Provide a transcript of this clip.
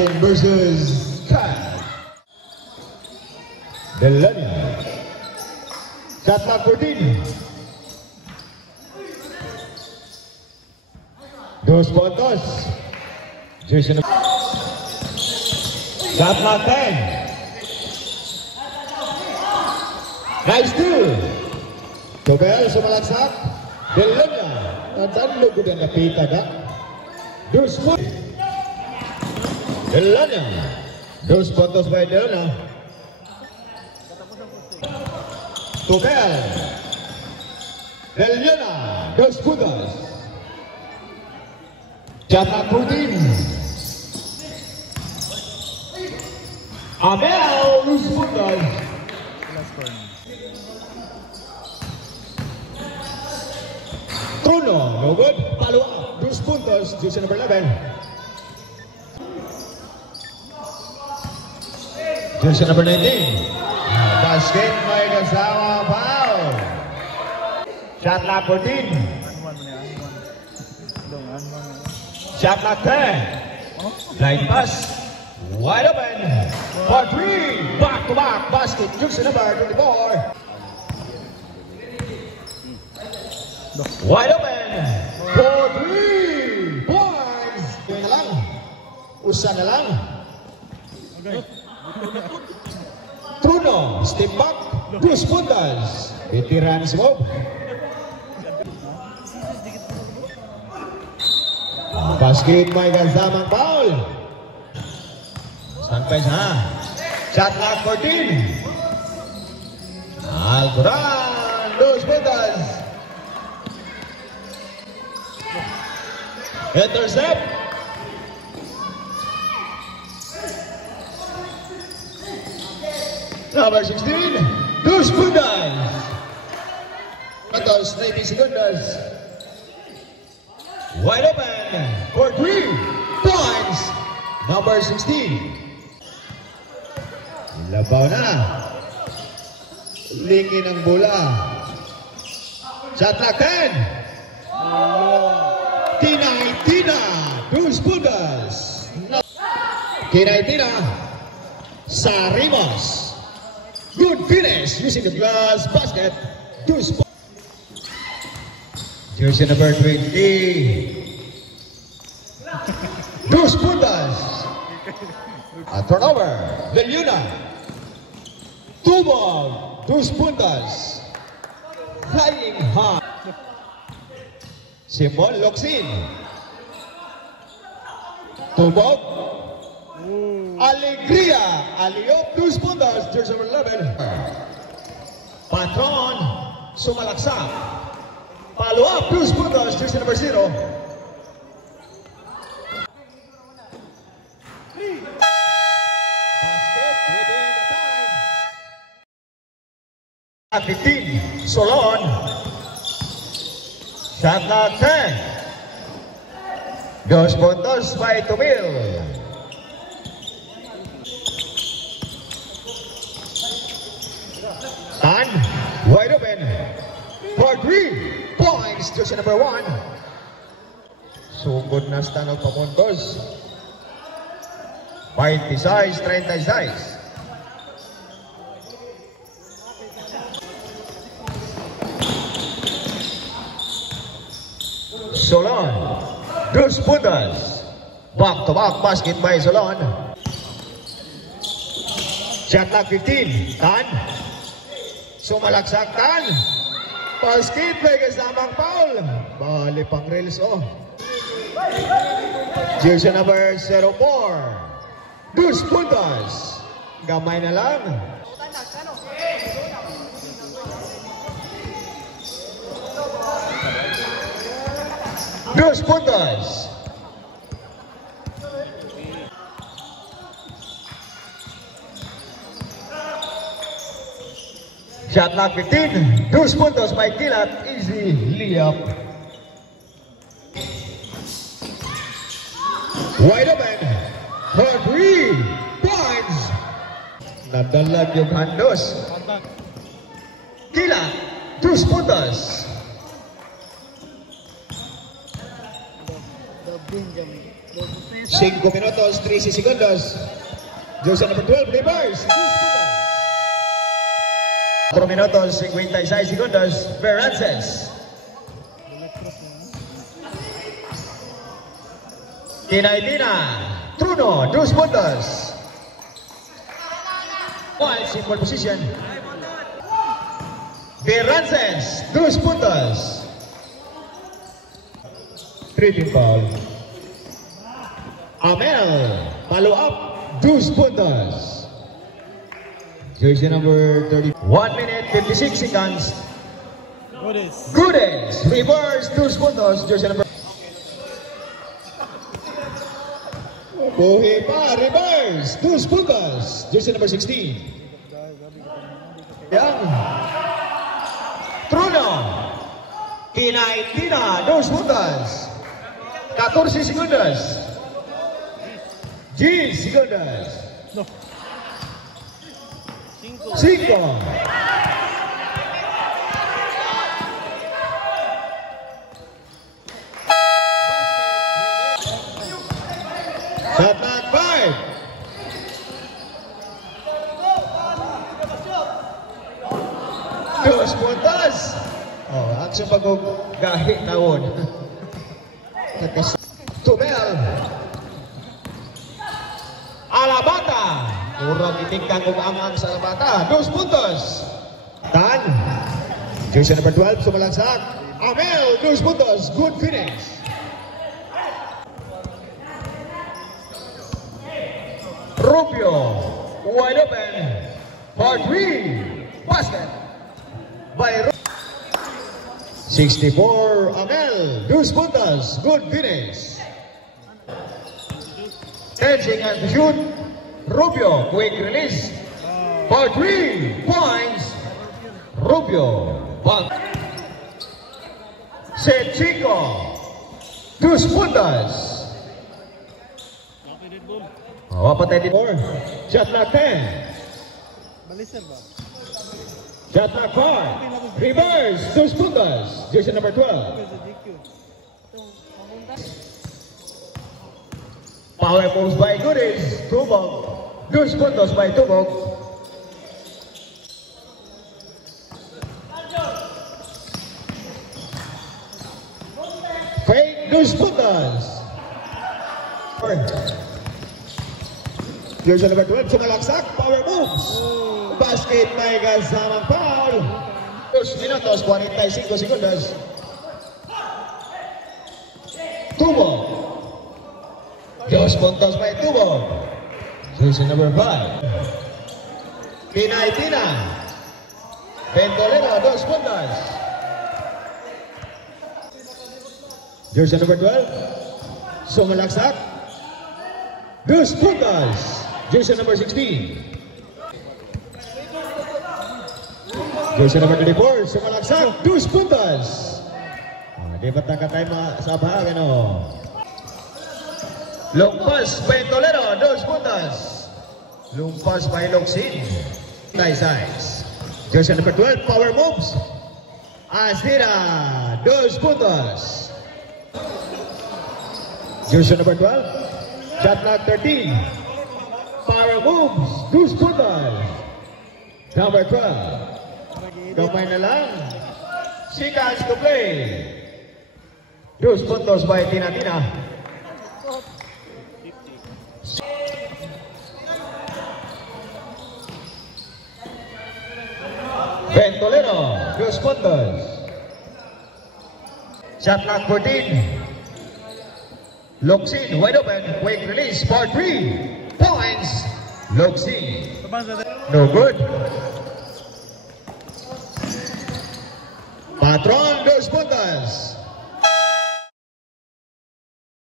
Action versus Kat. Delania. Shot clock 14. 2 puntos. Jason. Shot clock 10. Nice steal. Tobel sumalaksak. Delania. Tandaan lugod ang napita ka. 2 puntos. Delania. 2 puntos by Delania. Tobel. Delania. 2 puntos. Jatah Putin. Abel 2 puntos. Truno, no good. Follow up, 2 puntos. Jersey number 11. Jersey number 19. Basket may kasama foul. Shot clock 14. Shot clock 10. Line pass. Wide open. For 3. Back to back basket. Jersey number 24. Wide open. For 3 points. Kaya na lang. Usa na lang. Truno, step back, 2 puntos. Veteran smoke. Basket may kasamang foul. Sanpay ha. Shot clock 14. Alcoran, 2 puntos. Intercept. Number 16, 2 puntos. Atos 90 segundos. Wide open for 3 points. Number 16. Labaw na. Lingin ang bola. Shot clock 10. Tina, 2 puntos. Tina, Sarimos. Good finish using the glass basket. 2 spots. Jersey number 20. 2 puntos. A turnover. Deluna. 2 ball. 2 puntos. Flying high. Simon Loksin. 2 ball. Alegria, Aliop, 2 puntos, jersey number 11. Patron, sumalaksak. Follow up, 2 puntos, jersey number 0. Basket within the time. At 15, Solon. Shot clock 10. 2 puntos by Tumil. And wide open for 3 points. Jersey number 1. Sugod na stand pa puntos. 26-36. Solon, 2 puntos. Back to back basket by Solon. Shot clock 15. Tan. Sumalaksak Tan. Basket may kasamang foul. Bali pang reels oh. Jersey number 04. 2 puntos. Gamay na lang. Dos puntos. Shot clock 15. 2 puntos by Kilat. Easy layup. Wide open for 3 points. Nadalag yung handos. Kilat. 2 puntos. 5 minutos, 13 segundos. Jersey number 12, reverse. 4 minutos, 56 segundos. Berances. Tinay-tina. Truno, 2 puntos. White in pole position. Berances, 2 puntos. 3 ball. Amel, follow up, 2 puntos. Jersey number 30. 1 minute, 56 seconds. Goodens, reverse, 2 puntos. Jersey number. Buhi pa, reverse, 2 puntos. Jersey number 16. Yan. Truno. Tinay-tina, 2 puntos. 14 segundos. 10 segundos. 5. Shot clock 5. Dos puntos. Oh, action pag-gahi tawon. Tumel. Alabata. Kurang itingkang kung amang sa Alabata. 2 puntos. Tan. Jersey number 12, sumalagsak. Amel, 2 puntos. Good finish. Rubio, wide open. For 3. Basket. By 64, Amel, 2 puntos. Good finish. Edging at the shoot. Rubio, quick release. For 3 points. Rubio, bang. Set Chico, 2 puntos. Oh, patay din more. Shot clock 10. Baliser ba? Shot clock 4. Reverse, 2 puntos. Jersey number 12. Power moves by Goodies. Tubog. 2 puntos by Tubog. Fake, 2 puntos. Jersey number 12, sumalaksak. Power moves. Basket may kasamang foul. 2 minutos, 45 segundos. Tubog. 2 puntos by Tubog. Jersey number 5. Tinay-tina. Ventolero, 2 puntos. Jersey number 12. Sumalaksak. 2 puntos. Jersey number 16. Jersey number 24. Sumalaksak. 2 puntos. Di ba't nakatay sa bahag, ano? Lumpas by Tolero, 2 puntos. Lumpas by Locsin. Nice eyes. Jersey number 12, power moves. Astira, 2 puntos. Jersey number 12, shot clock 13. Power moves, 2 puntos. Number 12. Kamay na lang. Seconds to play. 2 puntos by Tina-Tina. Ventolero, 2 puntos. Shot clock 14. Locsin, wide open, quick release for 3 points. Locsin, no good. Patron, 2 puntos.